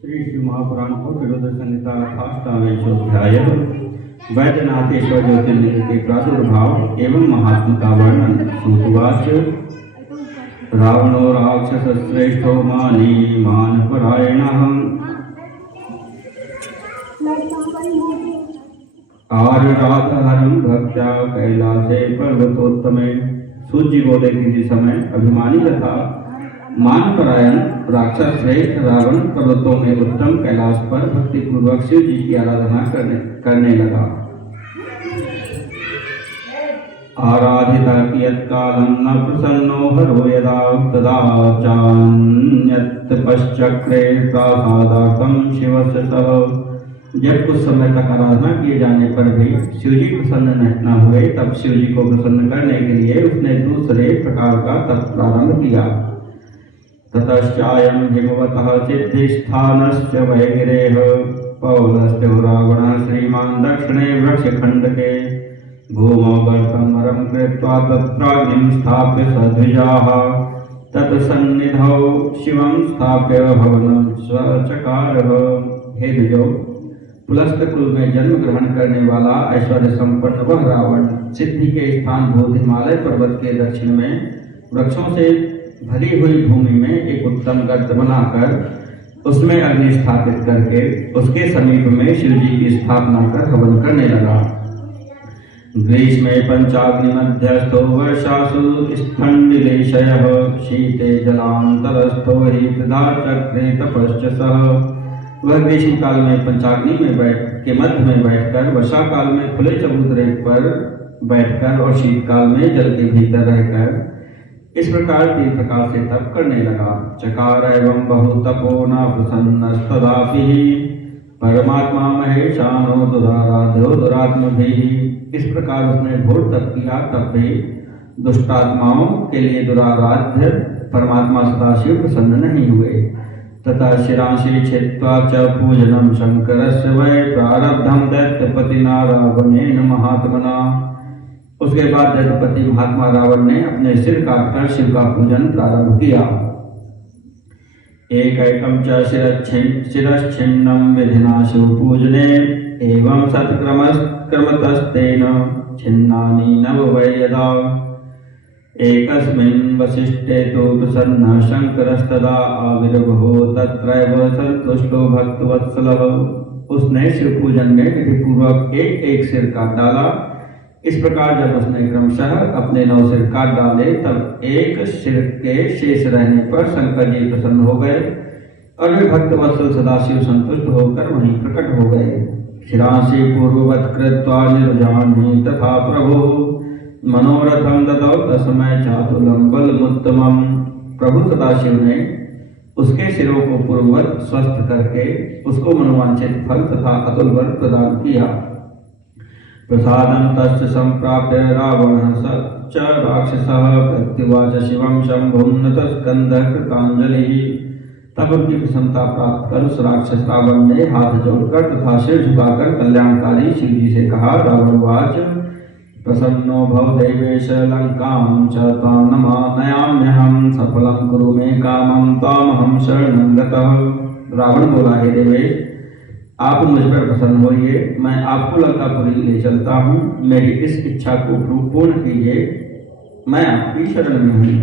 श्री शिव महापुराण को विरोध संहिता अष्टादशोऽध्याय वैद्यनाथेश्वर ज्योतिर्लिंग के प्रादुर्भाव एवं महात्म का वर्णन। सूतवाच रावणो राक्षस श्रेष्ठो मानी मानपरायणः आर्यराधहरं भक्त्या कैलासे पर्वतोत्तमे। सूत जी बोले किसी समय अभिमानी तथा मानपरायण राक्षस श्रेष्ठ रावण पर्वतों में उत्तम कैलाश पर भक्ति पूर्वक शिव जी की आराधना करने लगा। आराधिता कियत्कालं न प्रसन्नो हरो यदा तदा चान्यत् पश्चक्रे प्रासादार्थं शिवस्य सह। जब कुछ समय तक आराधना किए जाने पर भी शिव जी प्रसन्न न हुए, तब शिव जी को प्रसन्न करने के लिए उसने दूसरे प्रकार का तप प्रारंभ किया। ततश्चायं हिमवतः सिद्धिस्थानश्च वैगिरेह पौलश्च रावणः श्रीमान् दक्षिणे वृक्षखण्डके भूमौ गर्तमरं कृत्वा तत्राग्निं स्थाप्य सद्विजाः तत्सन्निधौ शिवं स्थाप्य हवनं स्वचकारः। हे द्विजो, पुलस्त कुल में जन्म ग्रहण करने वाला ऐश्वर्य संपन्न वह रावण सिद्धि के स्थान भूत हिमालय पर्वत के दक्षिण में वृक्षों से भरी हुई भूमि में एक उत्तम गर्त बनाकर उसमें अग्नि स्थापित करके उसके समीप में शिव जी की स्थापना कर हवन करने लगा। ग्रीष्मे पंचाग्नि मध्यस्थो वर्षासु स्थंडिलेशयः शीते जलांतरस्थो हि तदा चक्रे तपश्च सः। वह ग्रीष्म काल में पंचाग्नि के मध्य में बैठकर, वर्षा काल में खुले चबूतरे पर बैठकर और शीतकाल में जल के भीतर रहकर इस प्रकार 3 प्रकार से तप करने लगा। चकार एवं बहु तपो न प्रसन्नस्तदापि परमात्मा महेशानो दुराराध्यो दुरात्मभिः। इस प्रकार उसने घोर तप किया, तब भी दुष्टात्माओं के लिए दुराराध्य परमात्मा सदाशिव प्रसन्न नहीं हुए। तथा शिरांशि छित्त्वा च पूजनं शंकरस्य वै प्रारब्धं दैत्यपतिना रावणेन महात्मना। उसके बाद दैत्यपति महात्मा रावण ने अपने सिर काटकर शिव का पूजन प्रारंभ किया। एकैकं च शिरश्छिन्नं विधिना शिव पूजने एवं सत्क्रमतस्तेन छिन्नानि नव वै यदा। एकस्मिन् वसिष्ठे तु प्रसन्नः शंकरस्तदा आविर्भवो तत्रैव संतुष्टो भक्तवत्सलः। उसने शिव पूजन में विधिपूर्वक एक सिर काट डाला। इस प्रकार जब उसने क्रमशः अपने 9 सिर काट डाले, तब एक सिर के शेष रहने पर शंकर जी प्रसन्न हो गए और वे भक्तवत्सल सदाशिव संतुष्ट होकर वहीं प्रकट हो गए। शिरांसि पूर्ववत् कृत्वा निर्जान्हि तथा प्रभु मनोरथं ददौ तस्मै चातुलं बलमुत्तमम्। प्रभु सदाशिव ने उसके सिरों को पूर्ववत् स्वस्थ करके उसको मनोवांछित फल तथा अतुल बल प्रदान किया। प्रसादं तस्य संप्राप्य रावणः च राक्षसः प्रत्युवाच शिवं शंभुं नतस्कन्धः कृतांजलिः। तब उनकी प्रसन्नता प्राप्त कर उस राक्षस रावण ने हाथ जोड़कर तथा सिर झुकाकर कल्याणकारी शिव जी से कहा। रावणवाच प्रसन्नो भव देवेश लंकां च त्वां नयाम्यहं सफलं कुरु मे कामं त्वामहं शरणं गतः। रावण बोला, हे देवेश, आप मुझ पर प्रसन्न होइए, मैं आपको लंकापुरी ले चलता हूँ। मेरी इस इच्छा को पूर्ण कीजिए, मैं आपकी शरण में हूँ।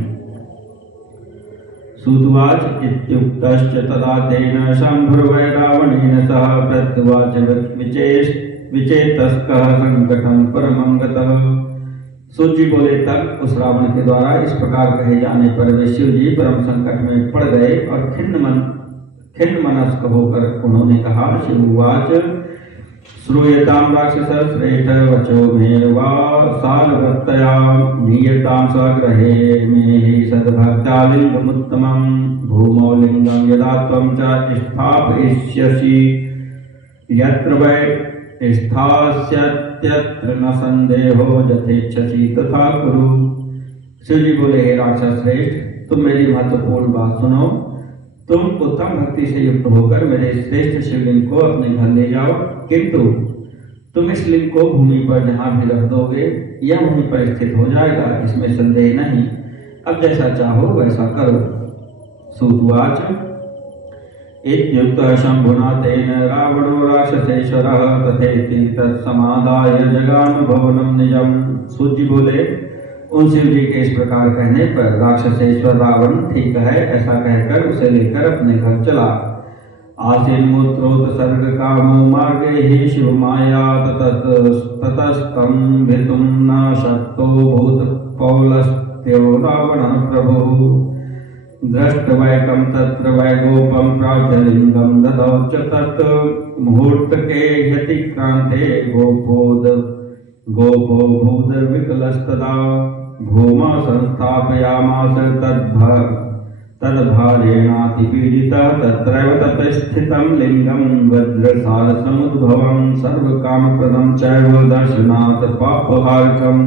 सूतवाच इत्युक्तश्च तदा तेन शंभुर्वै रावणेन सह प्रत्युवाच विचेतस्कः संकटं परमं गतः। सूत जी बोले, तब उस रावण के द्वारा इस प्रकार कहे जाने पर वे शिव जी परम संकट में पड़ गए और खिन्न मनस्क होकर उन्होंने कहा। शिववाच श्रूयतां राक्षस श्रेष्ठ वचो मे वा सालवत्तया नीयतां स्वगृहे मे हि सद्भक्त्या लिंगमुत्तमं भूमौ लिंगं यदा त्वं च स्थापयिष्यसि यत्र वै स्थास्यत्यत्र न संदेहो यथेच्छसि तथा कुरु। शिव जी बोले, हे राक्षस श्रेष्ठ, तुम मेरी महत्वपूर्ण बात सुनो। तुम उत्तम भक्ति से युक्त होकर मेरे श्रेष्ठ शिवलिंग को अपने घर ले जाओ, किंतु तुम इस लिंग को भूमि पर जहाँ भी रख दोगे यह वहीं पर स्थित हो जाएगा, इसमें संदेह नहीं। अब जैसा चाहो वैसा करो। सूतवाच इत्युक्तः शम्भुना तेन रावणो राक्षसेश्वरः तथेति तत्समादाय जगानुभवनं निजम्। सूत जी बोले, उन शिव जी के इस प्रकार कहने पर राक्षसेश्वर रावण ठीक है ऐसा कहकर उसे लेकर अपने घर चला। आसीन मूत्रोत्सर्ग कामो मार्गे ही शिव माया ततस्तम भितुम न शक्तो भूत पौलस्त्यो रावण प्रभु दृष्टवैकं तत्र वैगोपं प्राचलिंगं ददौ च तत् मुहूर्त के यतिक्रांते गोपो भूद विकलस्तदा भूमा संस्थापयामास तद्भारेणातिपीडितः तत्रैव ततस्थितं लिंगं वज्रसारसमुद्भवं सर्वकामप्रदं चैव दर्शनात् पापहारकम्।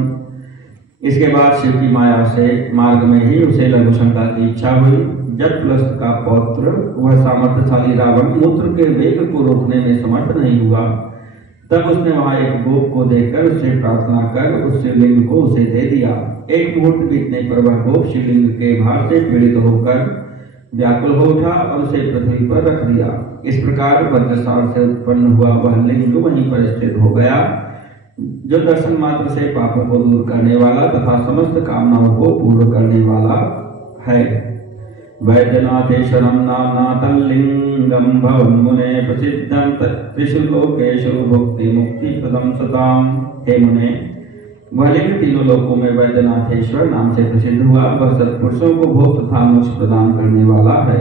इसके बाद शिव की माया से मार्ग में ही उसे लघुशंका की इच्छा हुई। जब पुलस्त का पौत्र वह सामर्थ्यशाली रावण मूत्र के वेग को रोकने में समर्थ नहीं हुआ, तब उसने वहां एक गोप को देखकर उससे प्रार्थना कर उस शिवलिंग को उसे दे दिया। एक मुहूर्त बीतने पर वह गोप शिवलिंग के भार से पीड़ित होकर व्याकुल हो उठा और उसे पृथ्वी पर रख दिया। इस प्रकार वज्रसार से उत्पन्न हुआ वह लिंग वहीं पर स्थित हो गया, जो दर्शन मात्र से पापों को दूर करने वाला तथा समस्त कामनाओं को पूर्ण करने वाला है। वैद्यनाथेश्वरम नामना तल्लिंगम भवन मुने प्रसिद्धं त्रिषु लोकेषु भुक्ति मुक्ति प्रदम सताम। हे मुने, वह लिंग तीनों लोकों में वैद्यनाथेश्वर नाम से प्रसिद्ध हुआ। वह सत्पुरुषों को भोग तथा मोक्ष प्रदान करने वाला है।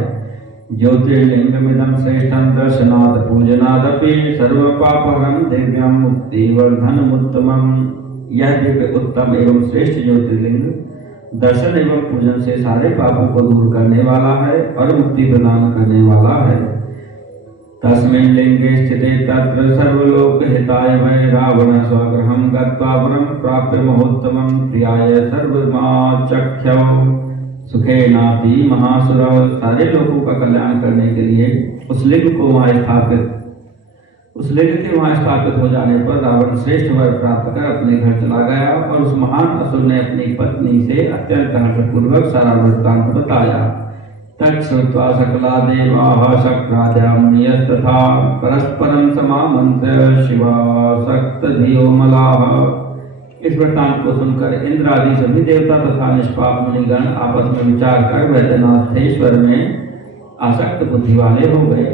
ज्योतिर्लिंगमिदं श्रेष्ठं दर्शनात् पूजनादपि सर्वपापहरं दिव्यं मुक्तिवर्धनमुत्तमम्। यह दिव्य उत्तम एवं श्रेष्ठ ज्योतिर्लिंग दर्शन एवं पूजन से सारे पापों को दूर करने वाला है और मुक्ति प्रदान करने वाला है। तस्मिन् लिंगे स्थिते तत्र सर्वलोक हिताय वै रावण स्वगृहं गत्वा वरं प्राप्य महोत्तमं प्रियाय सर्वमाचख्यौ सुखे नाति महासुर। सारे लोगों का कल्याण करने के लिए उस लिंग के वहां स्थापित हो जाने पर रावण श्रेष्ठ वर प्राप्त कर अपने घर चला गया और उस महान असुर ने अपनी पत्नी से अत्यंत हर्षपूर्वक सारा वृत्तांत बताया। तच्छ्रुत्वा सकला देवाः शक्राद्या मुनयस्तथा परस्परं समामन्त्र्य शिवासक्त धियो मलाः। इस वृत्तांत को सुनकर इंद्र आदि सभी देवता तथा निष्पाप मुनिगण आपस में विचार कर वैद्यनाथेश्वर में आसक्त बुद्धि वाले हो गए।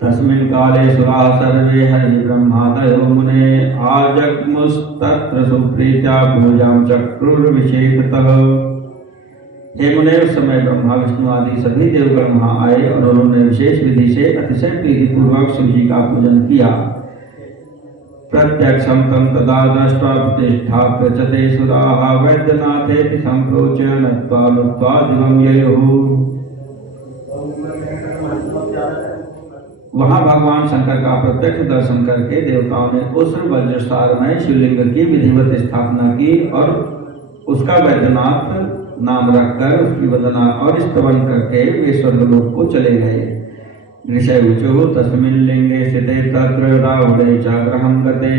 तस्मिन् काले सुराः सर्वे हरिब्रह्मादयो मुने आजग्मुस्तत्र सुप्रीत्या पूजां चक्रुर्विशेषतः। हे मुने, उस समय ब्रह्मा विष्णु आदि सभी देवगण वहां आए और उन्होंने विशेष विधि से अतिशय प्रीतिपूर्वक शिव जी का पूजन किया। प्रत्यक्षं तं तदा दृष्ट्वा प्रतिष्ठाप्य च ते सुराः वैद्यनाथेति सम्प्रोच्य नत्वा नुत्वा दिवं ययुः। वहां भगवान शंकर का प्रत्यक्ष दर्शन करके देवताओं ने उस वज्रसार में शिवलिंग की विधिवत स्थापना की और उसका वैद्यनाथ नाम रखकर उसकी वंदना और स्तवन करके वे स्वर्गलोक को चले गए। ऋषयुचो तस्मिन् लिंगे स्थिते तत्र रावणे चाग्रहं गते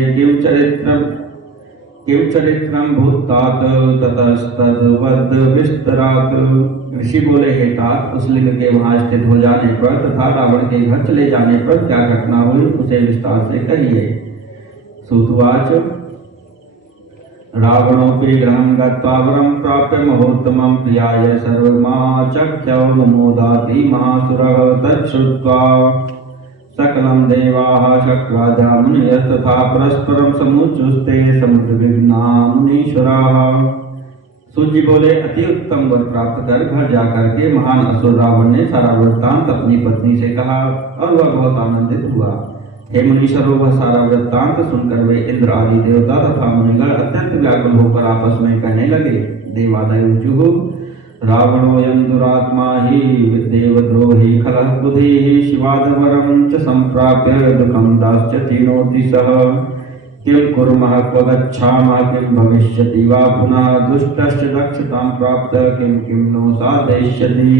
किं चरित्रं भूतात् ततस्तद्वद् विस्तरात्। ऋषि बोले, हे तात, उस लिंग के वहां स्थित हो जाने पर तथा रावण के घर चले जाने पर क्या घटना हुई उसे विस्तार से कहिए। सूतवाच रावणोऽपि गृहं गत्वा वरं प्राप्य महोत्तमं प्रियाय सर्वमाचख्यौ नमोदाति महासुरः। तच्छ्रुत्वा सकलं देवाः शक्राद्या मुनयस्तथा परस्परं समुच्चुस्ते समुद्रविघ्ना मुनीश्वराः। सूत बोले, अति उत्तम वर प्राप्त कर घर जाकर के महान असुर रावण ने सारा वृत्तांत अपनी पत्नी से कहा और वह बहुत आनंदित हुआ। हे मुनीश्वरों, वह सारा वृत्तांत सुनकर वे इंद्र आदि देवता तथा मुनिगण अत्यंत व्याकुल होकर आपस में कहने लगे। देवादयुः रावणोऽयं दुरात्मा हि देवद्रोही खलः बुधिः शिवादवरं च सम्प्राप्य दुःखं दास्यति नोति सः। किं कुर्मः क्व गच्छामः किं भविष्यति वा पुनः दुष्टश्च दक्षतां प्राप्त किं नो साधयिष्यति।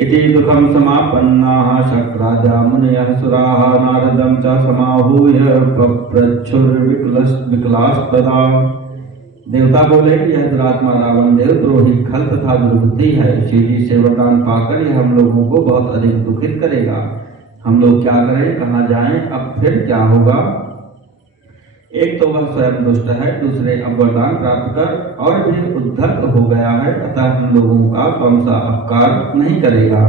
इति दुःखं समापन्नाः शक्राद्या मुनयः सुराः नारदं च समाहूय पप्रच्छुर्विकलास्तदा। देवता बोले कि यह दुरात्मा रावण देवद्रोही खल तथा दुर्बुद्धि है। शिव जी से वरदान पाकर यह हम लोगों को बहुत अधिक दुखित करेगा। हम लोग क्या करें, कहाँ जाएं, अब फिर क्या होगा? एक तो वह स्वयं दुष्ट है, दूसरे अब वरदान प्राप्त कर और भी उद्धत हो गया है, अतः हम लोगों का कौन सा अपकार नहीं करेगा।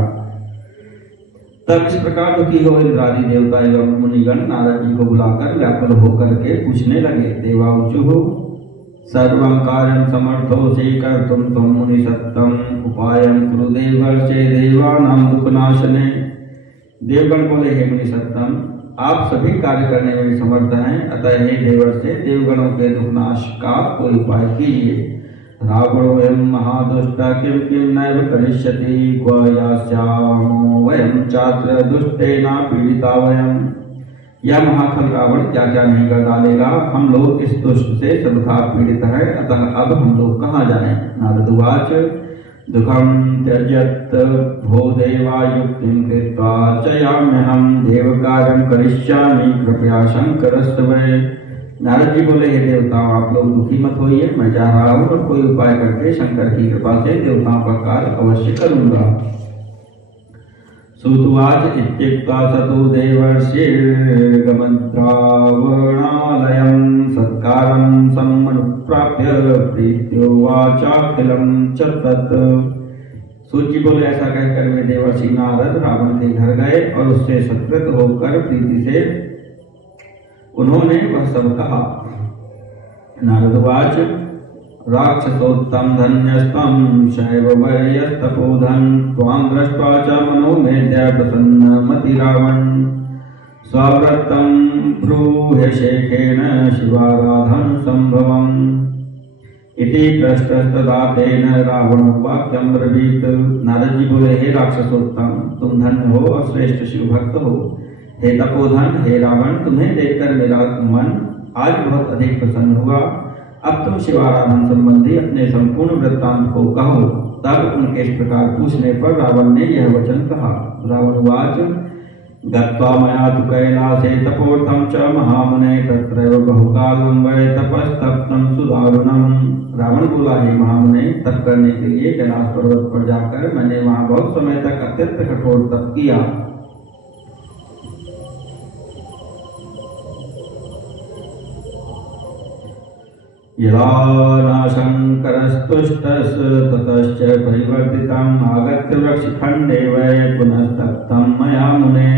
तब इस प्रकार दुखी हो इंद्रादि देवता एवं मुनिगण नारद जी को बुलाकर व्याकुल होकर के पूछने लगे। देवाऊचुः सर्वं कार्यं समर्थोऽसि कर्तुं त्वं मुनि सत्तं उपायं कुरु देवर्षे देवानां दुःखनाशने। देवगण बोले, हे मुनि सत्तम, आप सभी कार्य करने में समर्थ हैं, अतः हे देवर्षे देवगणों के दुखनाश का कोई उपाय कीजिए। रावणोऽयं महादुष्टः किं किं नैव करिष्यति क्व यास्यामो वयं चात्र दुष्टेन पीडिता वयं। यह महाखल रावण क्या क्या नहीं कर डालेगा, हम लोग इस दुष्ट से सर्वथा पीड़ित हैं, अतः अब हम लोग कहाँ जाएं। नारद उवाच दुःखं त्यजत भो देवा युक्तिं कृत्वा च याम्यहं देवकार्यं करिष्यामि कृपया शंकरस्तवे। नारद जी बोले, हे देवताओं, आप लोग दुखी मत होइए, मैं जा रहा हूँ और कोई उपाय करके शंकर की कृपा से देवताओं का कार्य अवश्य करूंगा। सुतुवाच इत्युक्त्वा सतो देवर्षिर्गमद्रावणालयं सत्कारं सम्मनुप्राप्य प्रीत्योवाचाखिलं च तत्। सूत जी बोले, ऐसा कहकर वे देवर्षि नारद रावण के घर गए और उससे सत्कृत होकर प्रीति से उन्होंने वह सब कहा। नारदवाच राक्षसोत्तम धन्यस्तं शैववर्यस्तपोधन त्वां दृष्ट्वा च मनोमेत्य प्रसन्नमति रावण स्वव्रतं ब्रूहि शेखेन शिवाराधन संभवम् इति पृष्टस्तदा तेन रावणो वाक्यं ब्रवीत। नारद जी बोले, हे राक्षसोत्तम, तुम धन्य हो और श्रेष्ठ शिव भक्त हो। हे तपोधन, हे रावण, तुम्हें देखकर मेरा मन आज बहुत अधिक प्रसन्न हुआ। अब तुम शिवाराधन संबंधी अपने संपूर्ण वृत्तांत को कहो। तब उनके इस प्रकार पूछने पर रावण ने यह वचन कहा। रावणवाच गत्वा मया तु कैलासे तपोर्थं च महामुने तत्रैव बहुकालं वै तपस्तप्तं सुदारुणम्। रावण बोला, हे महामुने, तप करने के लिए कैलाश पर्वत पर जाकर मैंने वहां बहुत समय तक अत्यंत कठोर तप किया। यदा न शंकरस्तुष्टस् ततश्च परिवर्तितम् आगत्य वृक्षखण्डे वै पुनस्तप्तं मया मुने।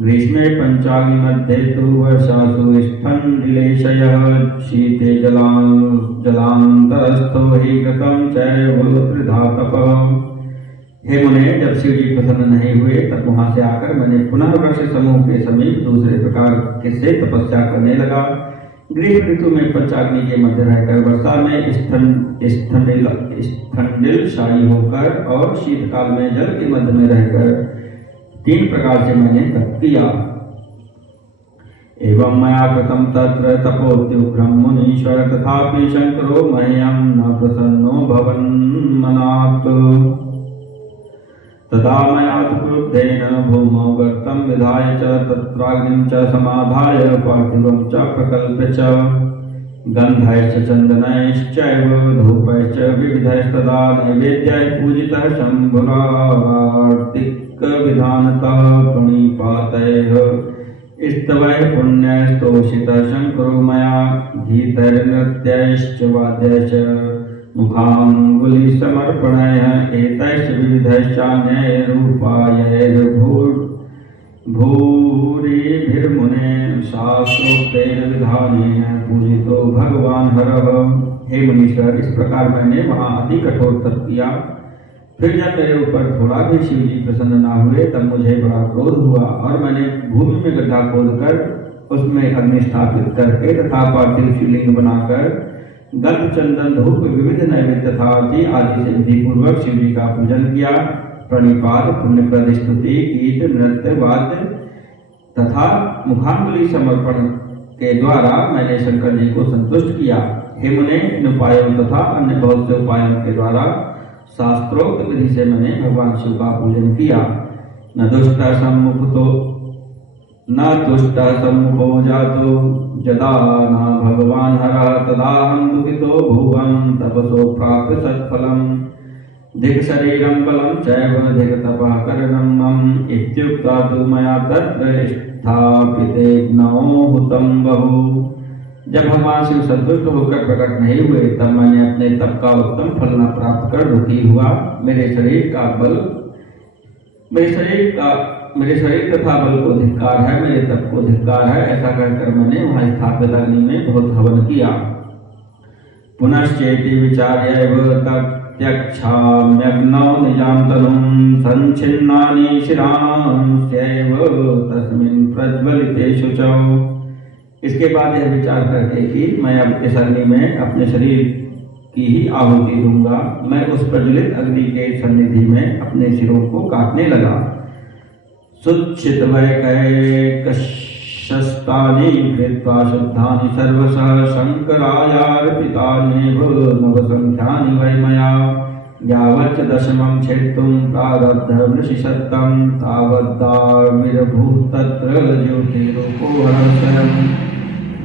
ग्रीष्मे पंचाग्नि मध्ये तु वर्षासु स्थण्डिलेशयः शीते जलान्तरस्थो हि गतं चैव त्रिधा तपः। हे मुने, जब शिव जी प्रसन्न नहीं हुए तब वहां से आकर मैंने पुनः वृक्ष समूह के समीप दूसरे प्रकार से तपस्या करने लगा। ग्रीष्म ऋतु में पंचाग्नि के मध्य रहकर, वर्षा में स्थंडिलशायी होकर और शीतकाल में जल के मध्य में रहकर 3 प्रकार से मैंने तप किया। एवं मया कृतं तत्र तपोत्युग्रं मुनीश्वर तथापि शंकरो मह्यं न प्रसन्नो भवन्मनात्। तदा मया तु क्रुद्धेन भूमौ गर्तं विधाय च तत्राग्निं च समाधाय पार्थिवं च प्रकल्प्य च गन्धैश्च चन्दनैश्चैव धूपैश्च विविधैस्तदा नैवेद्याय पूजितः शम्भुरार्तिकविधानतः प्रणिपातैः स्तवैः पुण्यैस्तोषितः शङ्करो मया गीतैर्नृत्यैश्च वाद्यैश्च मुखाङ्गुली समर्पणैः एतैश्च विविधैश्चान्यैरुपायैर्भूरिभिर्मुने शास्त्रोक्तेन विधानेन पूजितो भगवान हरः। हे मुनीश्वर, इस प्रकार मैंने वहाँ अति कठोर तप किया। फिर जब मेरे ऊपर थोड़ा भी शिव जी प्रसन्न न हुए तब मुझे बड़ा क्रोध हुआ और मैंने भूमि में गड्ढा खोदकर उसमें अग्नि स्थापित करके तथा पार्थिव शिवलिंग बनाकर गंध चंदन धूप विविध नैवेद्य तथा आदि से विधि पूर्वक शिव जी का पूजन किया। प्रणिपात पुण्यप्रद स्तुति गीत नृत्य वाद्य तथा मुखांगुली समर्पण के द्वारा मैंने शंकर जी को संतुष्ट किया। हे मुने, इन उपायों तथा अन्य बहुत से उपायों के द्वारा शास्त्रोक्त विधि से मैंने भगवान शिव का पूजन किया। न दुष्ट सम्मुखतो न तुष्टः सम्मुखो जातो यदा न भगवान् हरः तदाहं दुःखितो भुवं तपसो प्राप्य सत्फलम् धिक् शरीरं बलं चैव धिक् तपः करणं मम इत्युक्त्वा तु मया तत्र स्थापिते हुतं बहु। जब भगवान शिव संतुष्ट होकर प्रकट नहीं हुए तब मैंने अपने तप का उत्तम फल न प्राप्त कर दुखी हुआ। मेरे शरीर तथा बल को धिक्कार है, मेरे तप को धिक्कार है, ऐसा कहकर मैंने वहां स्थापित अग्नि में बहुत हवन किया। पुनश्चेति विचार्यैव तत्यक्षाम्यग्नौ निजां तनुं संच्छिन्नानि शिरांस्यैव तस्मिन् प्रज्वलिते शुचौ। इसके बाद यह विचार करके कि मैं अब इस अग्नि में अपने शरीर की ही आहुति दूंगा, मैं उस प्रज्वलित अग्नि के सन्निधि में अपने सिरों को काटने लगा। सुच्छित वैकैकशस्तानि कृत्वा शुद्धानि सर्वशः शंकरायार्पितान्येव नवसंख्यानि वै मया यावच्च दशमं छेत्तुं प्रारब्धमृषिषत्तं तावद्दामिरभूत् तत्र ज्योतिरूपो हरस्वयम्।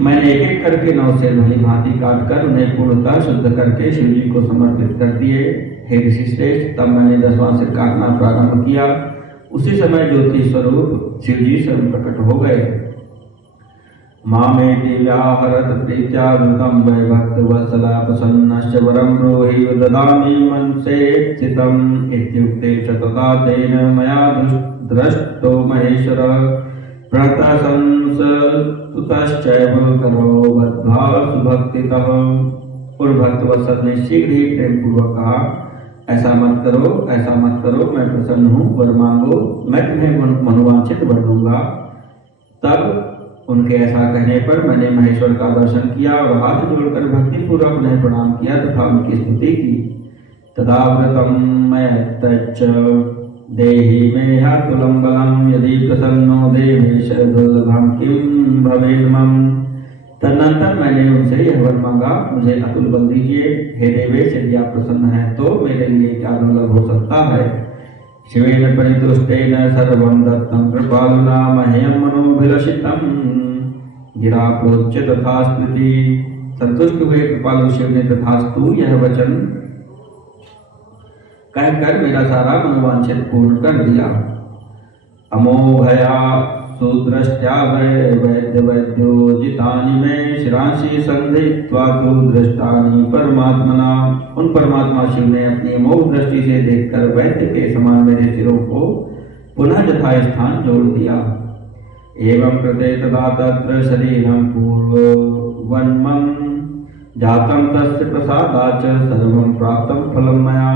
मैंने एक एक करके 9 से भली भांति काट कर उन्हें पूर्णतः शुद्ध करके शिव जी को समर्पित कर दिए। हे ऋषिश्रेष्ठ, तब मैंने 10वां सिर काटना प्रारंभ किया। उसी समय ज्योति स्वरूप शिव जी स्वयं प्रकट हो गए। मामेति व्याहरत प्रीत्या धृतं वै भक्तवत्सला प्रसन्नश्च वरं ब्रूहि ददामि मनसे स्थितम् इत्युक्ते च तथा तेन मया दृष्टो महेश्वरः प्रणतः संस्तुतश्चैव करो बद्ध्वा सुभक्तितः। और भक्तवत्सल ने शीघ्र ही प्रेम पूर्वक कहा, ऐसा मत करो, मैं प्रसन्न हूँ, वर मांगो, मैं तुम्हें मनोवांछित वर दूंगा। तब उनके ऐसा कहने पर मैंने महेश्वर का दर्शन किया और हाथ जोड़कर भक्ति पूर्वक उन्हें प्रणाम किया तथा उनकी स्तुति की। तदाव्रतम मयत्तच्च देहि मे हतुलं बलं यदि प्रसन्नो देवेश दुर्लभं किं भवेन्मम। तदनंतर मैंने उनसे यह वर मांगा, मुझे अतुल बल दीजिए, हे देवेश, यदि आप प्रसन्न हैं तो मेरे लिए क्या दुर्लभ हो सकता है। शिवेन परितुष्टेन सर्वं दत्तं कृपालुना मह्यं मनोभिलषितं गिरा प्रोच्य तथास्तुति। संतुष्ट हुए कृपालु शिव ने तथास्तु यह वचन कहकर मेरा सारा मनोवांछित पूर्ण कर दिया। अमोघया सुदृष्ट्या वैद्योजितानि मे शिरांसि संधित्वा तु दृष्टानि परमात्मना। उन परमात्मा शिव ने अपनी अमोघ दृष्टि से देखकर वैद्य के समान मेरे सिरों को पुनः यथास्थान जोड़ दिया। एवं कृते तदा तत्र शरीरं पूर्ववन्मं जातं तस्य प्रसादाच्च सर्वं प्राप्तं फलं मया।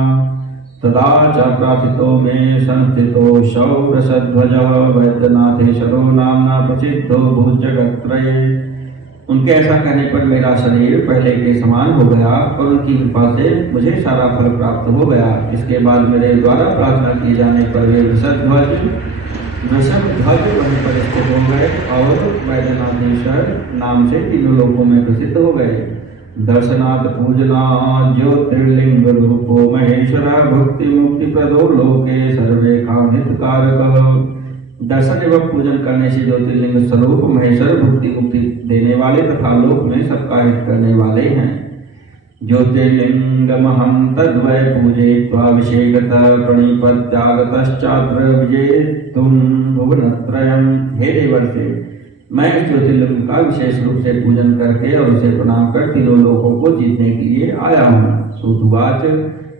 तदा च प्रार्थितो मे संस्थितो शौरसध्वजः वैद्यनाथेश्वरो नाम्ना प्रसिद्धो भूजगत्त्रये। उनके ऐसा कहने पर मेरा शरीर पहले के समान हो गया और उनकी कृपा से मुझे सारा फल प्राप्त हो गया। इसके बाद मेरे द्वारा प्रार्थना किए जाने पर वे वृषध्वज वहीं पर स्थित हो गए और वैद्यनाथेश्वर नाम से तीनों लोकों में प्रसिद्ध हो गए। दर्शनात् पूजना ज्योतिर्लिंग रूपो महेश्वर भक्ति मुक्ति प्रदो लोके सर्वे कामितकारकः। दर्शन एवं पूजन करने से ज्योतिर्लिंग स्वरूप महेश्वर भक्ति मुक्ति देने वाले तथा लोक में सबका हित करने वाले हैं। ज्योतिर्लिंगमहं तद्वै पूजयित्वा विषेकतः प्रणिपत्यागतश्चात्र विजेतुं भुवनत्रयम्। हे देवर्षि, मैं इस ज्योतिर्लिंग का विशेष रूप से पूजन करके और उसे प्रणाम कर तीनों लोकों को जीतने के लिए आया हूँ। सूतुवाच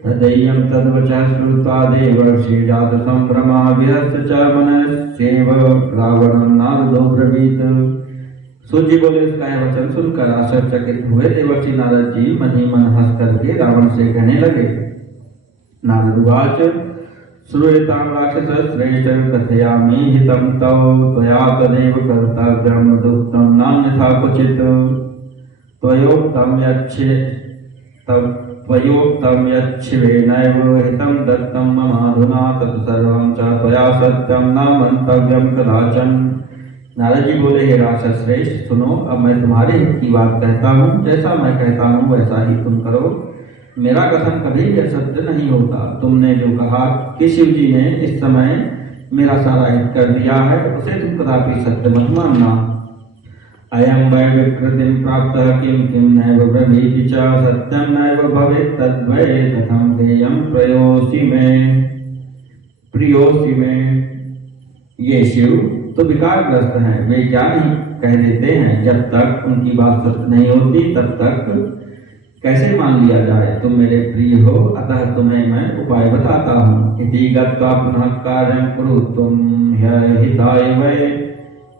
तदय्यं तद्वचः श्रुत्वा देवर्षि जात संभ्रमा विहस्य च मनस्येव रावणं नारदो ब्रवीत। सूत जी बोले, उसका यह वचन सुनकर आश्चर्यचकित हुए देवर्षि नारद जी मन ही मन हंस करके रावण से कहने लगे। नारदुवाच श्रूयतां राक्षसश्रेष्ठ कथयामि हितं तव त्वया तदेव कर्तव्यं दुःखं नान्यथा क्वचित्। त्वयोक्तं यच्छिवेनैव हितं दत्तं ममाधुना तत्सर्वं च त्वया सत्यं न मन्तव्यं कदाचन। नारद जी बोले, हे राक्षस श्रेष्ठ, सुनो, अब मैं तुम्हारे हित की बात कहता हूँ। जैसा मैं कहता हूँ वैसा ही तुम करो। मेरा कथन कभी भी असत्य नहीं होता। तुमने जो कहा कि शिव जी ने इस समय मेरा सारा हित कर दिया है, उसे तुम कदापि सत्य मत मानना। अयं वै विकृतिं प्राप्तः किं किं नैव ब्रवीति च सत्यं नैव भवेत् तद्वै कथं देयं प्रियोसि में। ये शिव तो विकारग्रस्त हैं, वे क्या नहीं कह देते हैं, जब तक उनकी बात सत्य नहीं होती तब तक कैसे मान लिया जाए। तुम मेरे प्रिय हो, अतः तुम्हें मैं उपाय बताता हूँ। इति गत्वा पुनः कार्यं कुरु त्वं ह्यहिताय वै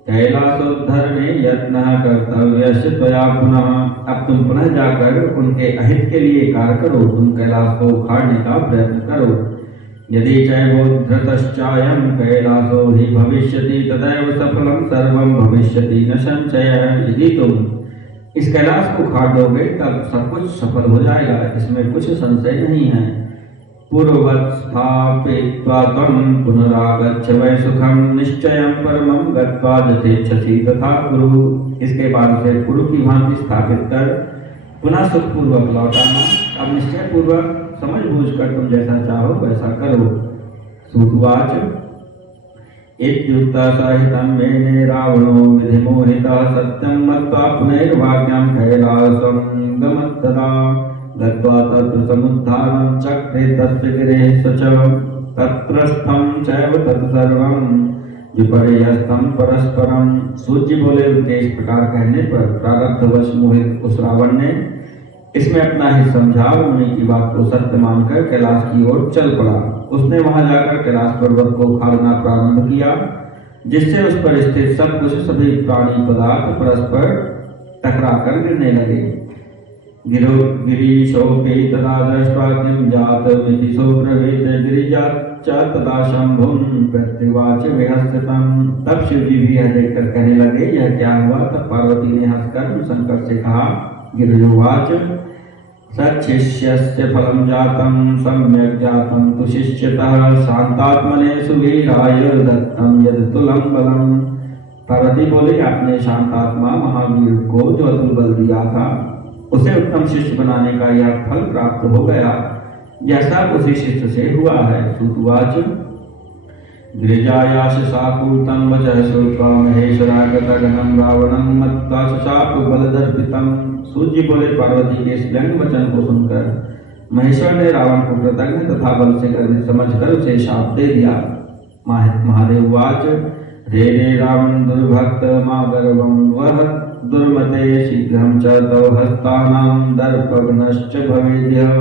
कैलासोद्धरणे यत्नः कर्तव्यस्य त्वया पुनः। अब तुम पुनः जाकर उनके अहित के लिए कार्य करो, तुम कैलाश को उखाड़ने का प्रयत्न करो। यदि चैवोद्धृतश्चायं कैलासो हि भविष्यति तदैव सफलं सर्वं भविष्यति न संशयः। यदि तुम इस कैलाश को उखाड़ दोगे तब सब कुछ सफल हो जाएगा, इसमें कुछ संशय नहीं है। पूर्ववत् स्थापयित्वा त्वं पुनरागच्छ वै सुखं निश्चयं परमं गत्वा यथेच्छसि तथा कुरु। इसके बाद उसे पूर्व की भांति स्थापित कर पुनः सुखपूर्वक लौटाना। अब निश्चय पूर्वक समझ बूझ कर तुम जैसा चाहो वैसा करो। सूतवाच इत्युक्ता साहितं मेने रावणो विधिमोहितः सत्यं मत्वा पुनर्वाक्यं कैलासं गमत्तदा गत्वा तत्र समुद्धानं चक्रे तस्य गिरेः स च तत्रस्थं चैव तत्सर्वं विपर्यस्तं परस्परं। सूर्य बोले उनके इस प्रकार कहने पर प्रारब्धवश मोहित उस रावण ने इसमें अपना ही समझा उन्हीं की बात को सत्य मानकर कैलाश की ओर चल पड़ा। उसने वहां जाकर कैलाश पर्वत को उखाड़ना प्रारंभ किया, जिससे उस पर स्थित सब कुछ सभी प्राणी पदार्थ परस्पर टकरा कर गिरने लगे। गिरीशोऽपि तदा दृष्ट्वा किं जातमिति सोऽब्रवीत् गिरिजाच्च तदा शंभुं प्रत्युवाच विहस्यतं। तब शिव जी भी यह देखकर कहने लगे यह क्या हुआ। तब पार्वती ने हंसकर शंकर से कहा गिरिजोवाच सच्छिष्यस्य फलं जातं सम्यक् जातं तु शिष्यतः शांतात्मने सुवीराय दत्तं यद् तुलं बलम्। पार्वती बोले आपने शांतात्मा महावीर को जो अतुल बल दिया था उसे उत्तम शिष्य बनाने का यह फल प्राप्त हो गया। यह सब उसी शिष्य से हुआ है। सूतवाच गिरिजायाश शापूतं वचः श्रुत्वा महेश्वरागतगणं रावणं मत्वा शाप बलदर्पितं। सूर्य बोले पार्वती के इस व्यंग वचन को सुनकर महेश्वर ने रावण को कृतज्ञ तथा बल से गर्वित समझकर उसे शाप दे दिया। महादेव वाच रे रे रावण दुर्भक्त मा गर्वं वह दुर्मते शीघ्रं च तव हस्तानां दर्पघ्नश्च भवेद्यः।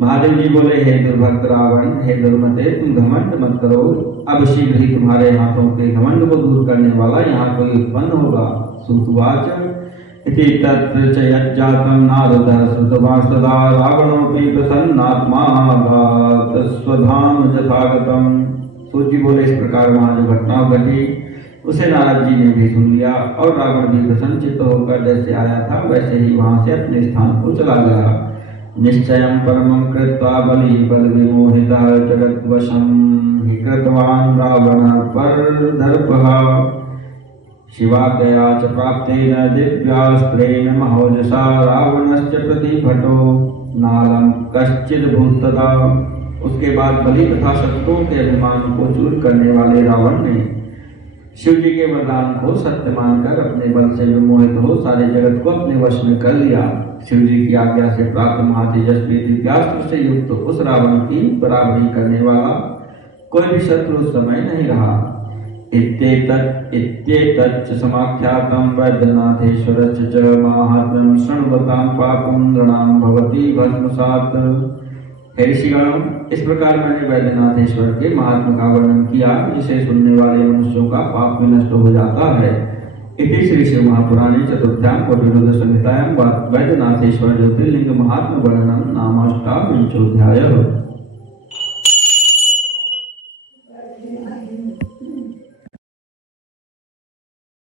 महादेव जी बोले हे दुर्भक्त रावण, हे दुर्मते तुम घमंड मत करो, अब शीघ्र ही तुम्हारे हाथों के घमंड को दूर करने वाला यहाँ कोई उत्पन्न होगा। सूतवाच इति तत्र च यज्जातं नारदः श्रुतवान् सदा रावणोऽपि प्रसन्नात्मा गात् स्वधाम यथागतं। सूर्य बोले इस प्रकार वहाँ जो घटना घटी उसे नारद जी ने भी सुन लिया और रावण भी प्रसन्नचित्त होकर जैसे आया था वैसे ही वहाँ से अपने स्थान को चला गया। निश्चयं परमं कृत्वा बलि बल विमोहितः जगद्वशं हि कृतवान् रावणः परदर्पः। शिवाज्ञया च प्राप्तेन दिव्यास्त्रेण महोजसा रावणश्च प्रतिभटो नालं कश्चिदभूत् तदा। उसके बाद बलि तथा शत्रुओं के अभिमान को चूर करने वाले रावण ने शिव जी के वरदान को सत्य मानकर अपने बल से विमोहित हो सारे जगत को अपने वश में कर लिया। शिव जी की आज्ञा से प्राप्त महातेजस्वी दिव्यास्त्र से युक्त उस रावण की बराबरी करने वाला कोई भी शत्रु उस समय नहीं रहा। इत्येतच्च समाख्यातं वैद्यनाथेश्वरस्य च माहात्म्यं शृण्वतां पापं नृणां भवति भस्मसात्। हे ऋषिगणों, इस प्रकार मैंने वैद्यनाथेश्वर के महात्म्य का वर्णन किया जिसे सुनने वाले मनुष्यों का पाप में नष्ट हो जाता है। इति श्री शिव महापुराणे चतुर्थ्यां कोटिरुद्र संहितायां वैद्यनाथेश्वर ज्योतिर्लिंग महात्म्य वर्णनम नामाष्टाविंशोऽध्यायः।